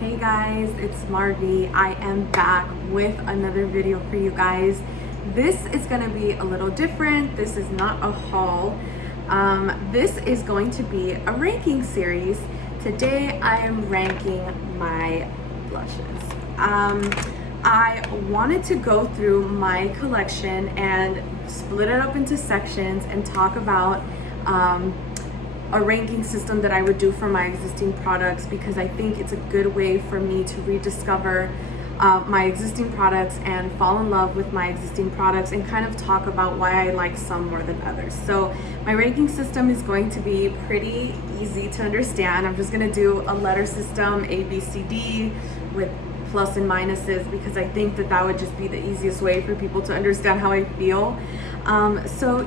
Hey guys, it's Marvi. I am back with another video for you guys. This is gonna be a little different. This is not a haul. This is going to be a ranking series. Today I am ranking my blushes. I wanted to go through my collection and split it up into sections and talk about a ranking system that I would do for my existing products, because I think it's a good way for me to rediscover my existing products and fall in love with my existing products and kind of talk about why I like some more than others. So my ranking system is going to be pretty easy to understand. I'm just going to do a letter system, A, B, C, D, with plus and minuses, because I think that would just be the easiest way for people to understand how I feel. So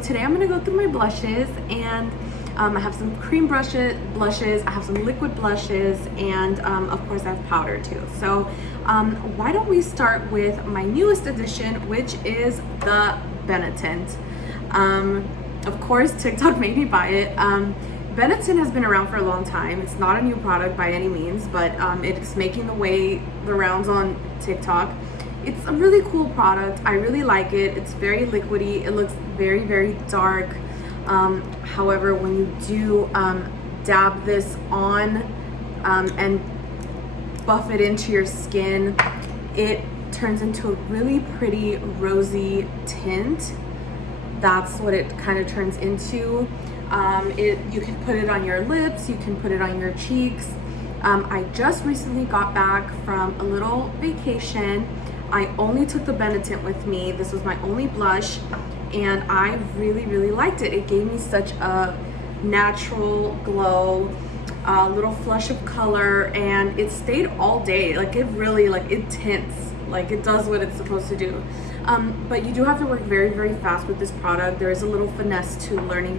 today I'm going to go through my blushes, and I have some cream blushes, I have some liquid blushes, and of course I have powder too. So why don't we start with my newest addition, which is the Benetint. Of course, TikTok made me buy it. Benetint has been around for a long time. It's not a new product by any means, but it's making the rounds on TikTok. It's a really cool product. I really like it. It's very liquidy. It looks very, very dark. However, when you do dab this on and buff it into your skin, it turns into a really pretty rosy tint. That's what it kind of turns into. You can put it on your lips, you can put it on your cheeks. I just recently got back from a little vacation. I only took the Benetint with me. This was my only blush, and I really, really liked it. It gave me such a natural glow, a little flush of color, and it stayed all day. Like, it really, it tints, it does what it's supposed to do. But you do have to work very, very fast with this product. There is a little finesse to learning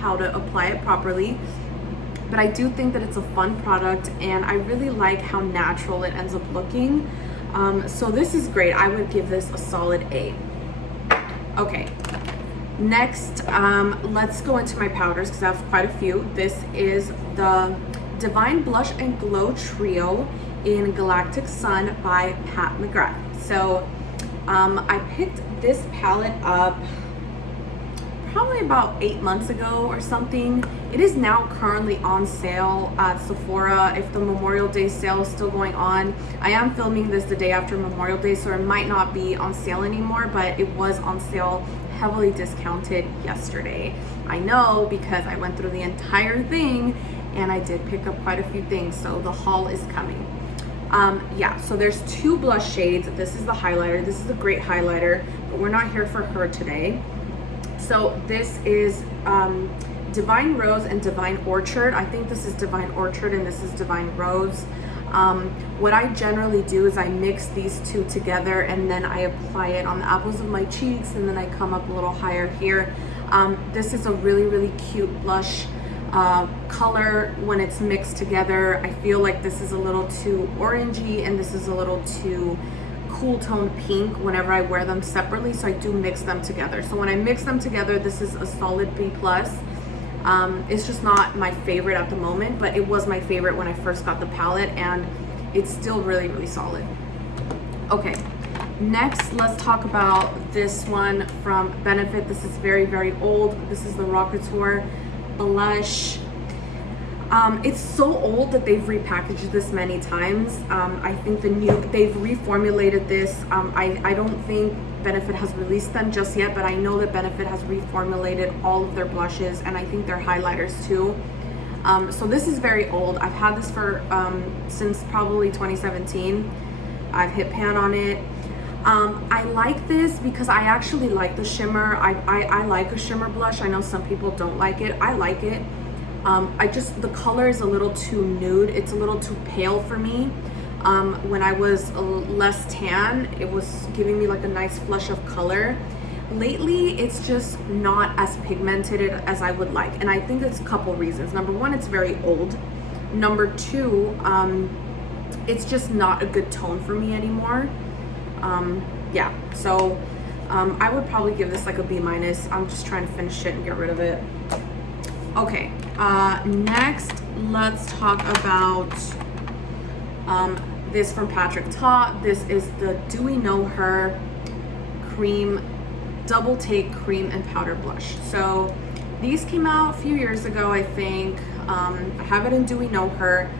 how to apply it properly. But I do think that it's a fun product, and I really like how natural it ends up looking. So this is great. I would give this a solid A. Okay, next, let's go into my powders, because I have quite a few. This is the Divine Blush and Glow Trio in Galactic Sun by Mcgrath. So I picked this palette up probably about 8 months ago or something. It is now currently on sale at Sephora. If the Memorial Day sale is still going on, I am filming this the day after Memorial Day, so it might not be on sale anymore, but it was on sale, heavily discounted yesterday. I know, because I went through the entire thing and I did pick up quite a few things, so the haul is coming. So there's two blush shades. This is the highlighter. This is a great highlighter, but we're not here for her today. So this is Divine Rose and Divine Orchard. I think this is Divine Orchard and this is Divine Rose. What I generally do is I mix these two together, and then I apply it on the apples of my cheeks, and then I come up a little higher here. This is a really, really cute blush color when it's mixed together. I feel like this is a little too orangey and this is a little too cool tone pink whenever I wear them separately, so I do mix them together. So when I mix them together, this is a solid B+. It's just not my favorite at the moment, but it was my favorite when I first got the palette, and it's still really, really solid. Okay, next let's talk about this one from Benefit. This is very, very old. This is the Rockateur blush. It's so old that they've repackaged this many times. I think they've reformulated this. I don't think Benefit has released them just yet, but I know that Benefit has reformulated all of their blushes, and I think their highlighters too. So this is very old. I've had this for since probably 2017. I've hit pan on it. I like this because I actually like the shimmer. I like a shimmer blush. I know some people don't like it. I like it. The color is a little too nude. It's a little too pale for me. When I was less tan, it was giving me like a nice flush of color. Lately, it's just not as pigmented as I would like. And I think it's a couple reasons. Number one, it's very old. Number two, it's just not a good tone for me anymore. I would probably give this like a B-. I'm just trying to finish it and get rid of it. Okay, next let's talk about This from Patrick Ta. This is the Do We Know Her Cream Double Take Cream and Powder Blush. So these came out a few years ago, I think. I have it in Do We Know Her.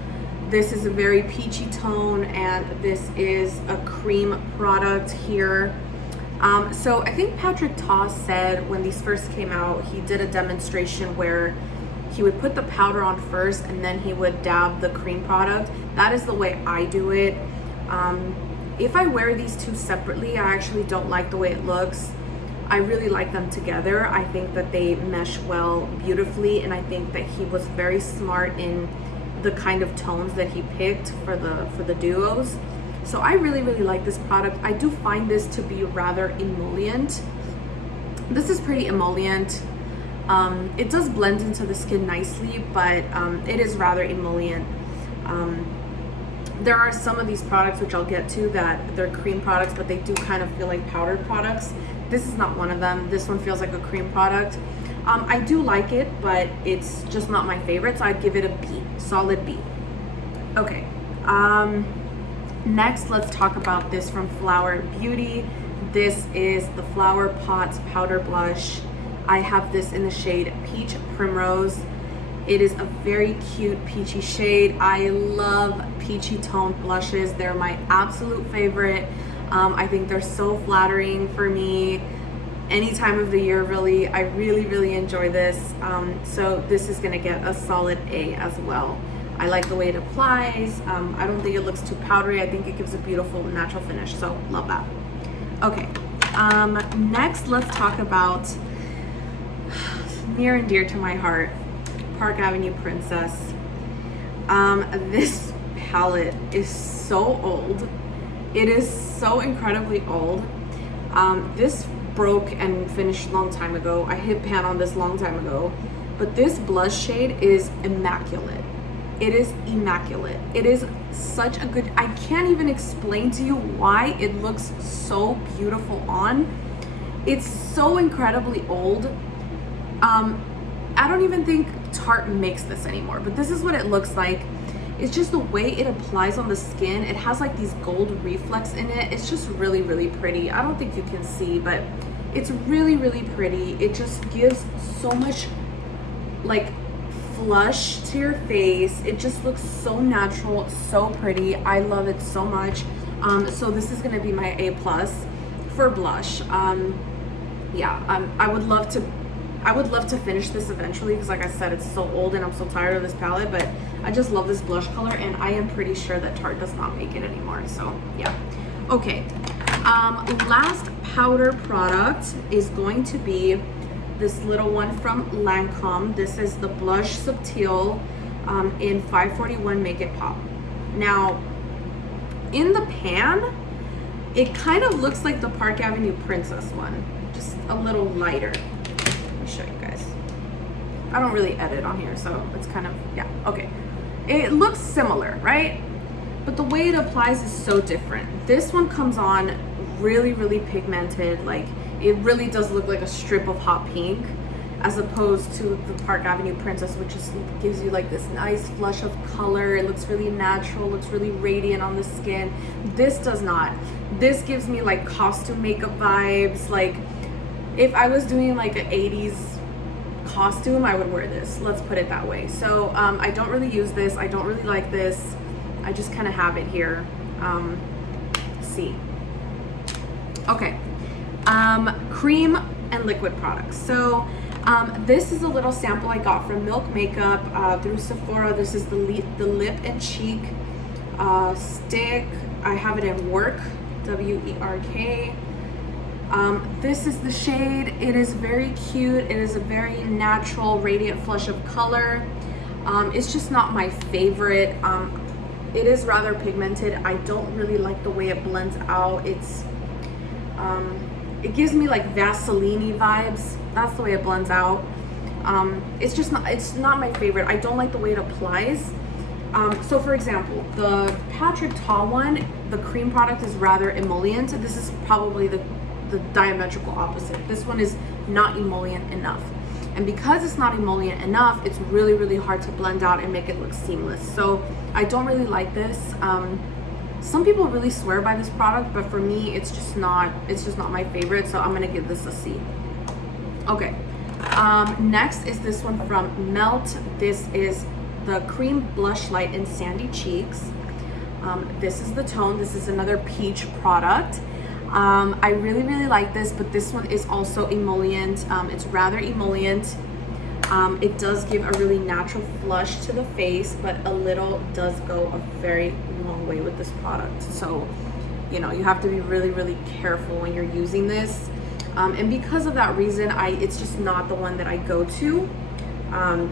This is a very peachy tone, and this is a cream product here. So I think Patrick Ta said when these first came out, he did a demonstration where he would put the powder on first and then he would dab the cream product. That is the way I do it. If I wear these two separately, I actually don't like the way it looks. I really like them together. I think that they mesh well beautifully, and I think that he was very smart in the kind of tones that he picked for the duos. So I really like this product. I do find this to be rather emollient. This is pretty emollient. It does blend into the skin nicely, but it is rather emollient. There are some of these products, which I'll get to, that they're cream products, but they do kind of feel like powdered products. This is not one of them. This one feels like a cream product. I do like it, but it's just not my favorite, so I'd give it a B, solid B. Okay, next let's talk about this from Flower Beauty. This is the Flower Pots Powder Blush. I have this in the shade Peach Primrose. It is a very cute peachy shade. I love peachy toned blushes. They're my absolute favorite. I think they're so flattering for me any time of the year, really. I really enjoy this. So this is gonna get a solid A as well. I like the way it applies. I don't think it looks too powdery. I think it gives a beautiful natural finish, so love that. Okay, next let's talk about near and dear to my heart, Park Avenue Princess. This palette is so old. It is so incredibly old. This broke and finished a long time ago. I hit pan on this long time ago, but this blush shade is immaculate. It is immaculate. It is such a good, I can't even explain to you why it looks so beautiful on. It's so incredibly old. I don't even think Tarte makes this anymore, but this is what it looks like. It's just the way it applies on the skin. It has like these gold reflex in it. It's just really pretty. I don't think you can see, but it's really pretty. It just gives so much like flush to your face. It just looks so natural, so pretty. I love it so much. So this is gonna be my A+ for blush. Yeah, I would love to finish this eventually, because like I said, it's so old and I'm so tired of this palette, but I just love this blush color, and I am pretty sure that Tarte does not make it anymore, so yeah. Okay, last powder product is going to be this little one from Lancome. This is the Blush Subtil in 541 Make It Pop. Now, in the pan, it kind of looks like the Park Avenue Princess one, just a little lighter. Show you guys. I don't really edit on here, so it's kind of, yeah, okay. It looks similar, right? But the way it applies is so different. This one comes on really pigmented, like it really does look like a strip of hot pink, as opposed to the Park Avenue Princess, which just gives you like this nice flush of color. It looks really natural, looks really radiant on the skin. This does not. This gives me like costume makeup vibes. Like if I was doing like an 80s costume, I would wear this, let's put it that way. So I don't really use this. I don't really like this. I just kind of have it here. See. Okay. Cream and liquid products. So this is a little sample I got from Milk Makeup through Sephora. This is the Lip and Cheek stick. I have it in Work, W-E-R-K. This is the shade. It is very cute. It is a very natural, radiant flush of color. It's just not my favorite. It is rather pigmented. I don't really like the way it blends out. It gives me like Vaseline vibes. That's the way it blends out. It's not my favorite. I don't like the way it applies. So for example, the Patrick Ta one, the cream product is rather emollient. This is probably the diametrical opposite. This one is not emollient enough. And because it's not emollient enough, it's really, really hard to blend out and make it look seamless. So I don't really like this. Some people really swear by this product, but for me, it's just not my favorite. So I'm gonna give this a C. Okay, next is this one from Melt. This is the Cream Blush Light in Sandy Cheeks. This is the tone. This is another peach product. I really, really like this, but this one is also emollient. It's rather emollient. It does give a really natural flush to the face, but a little does go a very long way with this product. So, you know, you have to be really, really careful when you're using this. And because of that reason, it's just not the one that I go to.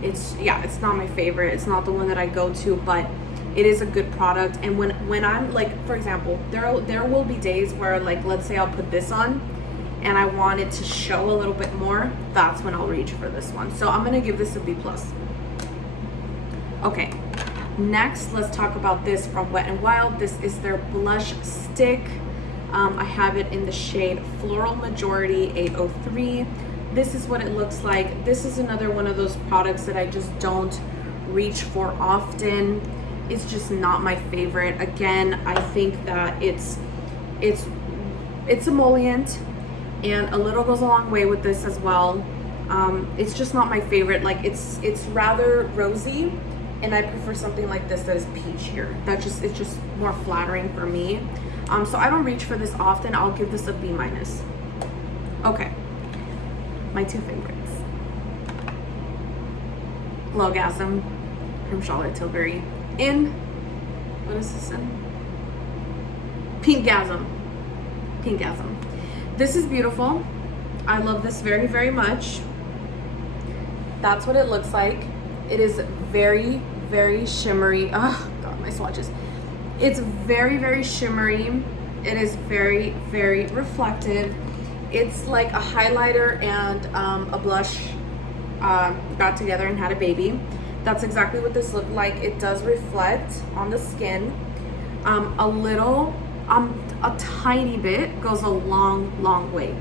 It's not my favorite. It's not the one that I go to, but it is a good product. And when I'm like, for example, there will be days where, like, let's say I'll put this on and I want it to show a little bit more, that's when I'll reach for this one. So I'm gonna give this a B+. Okay, next let's talk about this from Wet n Wild. This is their blush stick. I have it in the shade Floral Majority 803. This is what it looks like. This is another one of those products that I just don't reach for often. It's just not my favorite. Again, I think that it's emollient, and a little goes a long way with this as well. It's just not my favorite. Like, it's rather rosy, and I prefer something like this that is peach here. It's just more flattering for me. So I don't reach for this often. I'll give this a B-. Okay, my two favorites. Glowgasm from Charlotte Tilbury in, what is this in? Pinkgasm. This is beautiful. I love this very, very much. That's what it looks like. It is very, very shimmery. Oh God, my swatches. It's very, very shimmery. It is very, very reflective. It's like a highlighter and a blush got together and had a baby. That's exactly what this looked like. It does reflect on the skin. A tiny bit goes a long, long way.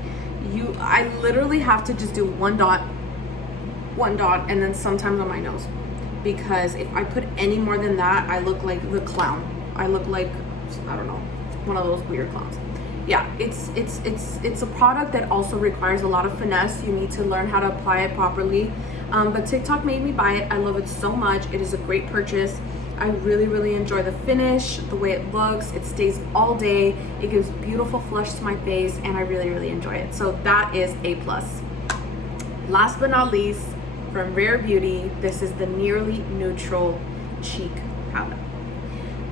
I literally have to just do one dot, and then sometimes on my nose, because if I put any more than that, I look like the clown. I look like, I don't know, one of those weird clowns. Yeah, it's a product that also requires a lot of finesse. You need to learn how to apply it properly. But TikTok made me buy it. I love it so much. It is a great purchase. I really, really enjoy the finish, the way it looks. It stays all day. It gives beautiful flush to my face, and I really, really enjoy it. So that is A+. Last but not least, from Rare Beauty, this is the Nearly Neutral Cheek Powder.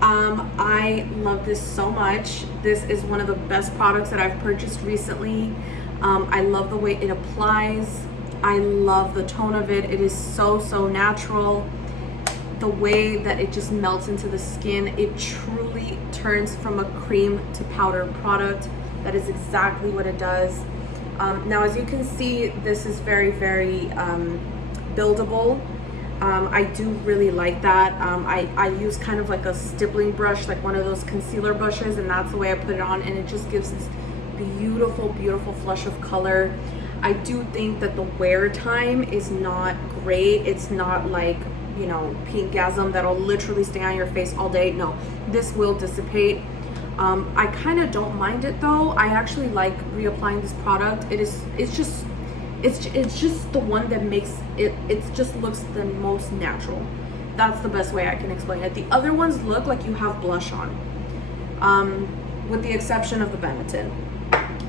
I love this so much. This is one of the best products that I've purchased recently. I love the way it applies. I love the tone of it. It is so, so natural. The way that it just melts into the skin, it truly turns from a cream to powder product. That is exactly what it does. Now, as you can see, this is very, very buildable. I do really like that. I use kind of like a stippling brush, like one of those concealer brushes, and that's the way I put it on, and it just gives this beautiful, beautiful flush of color. I do think that the wear time is not great. It's not like, you know, Pinkgasm that'll literally stay on your face all day. No, this will dissipate. I kind of don't mind it though. I actually like reapplying this product. It's just the one that makes it just looks the most natural. That's the best way I can explain it. The other ones look like you have blush on, with the exception of the Benetint.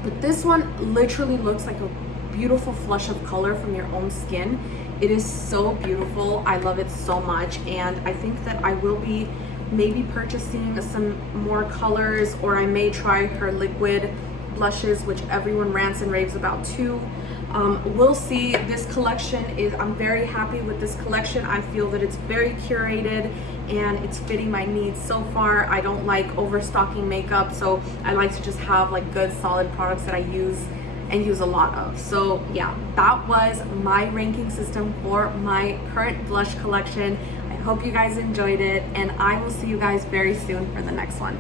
But this one literally looks like a beautiful flush of color from your own skin. It is so beautiful. I love it so much, and I think that I will be maybe purchasing some more colors, or I may try her liquid blushes, which everyone rants and raves about too. We'll see. This collection I'm very happy with this collection. I feel that it's very curated and it's fitting my needs so far. I don't like overstocking makeup, so I like to just have like good solid products that I use and use a lot of. So yeah, that was my ranking system for my current blush collection. I hope you guys enjoyed it, and I will see you guys very soon for the next one.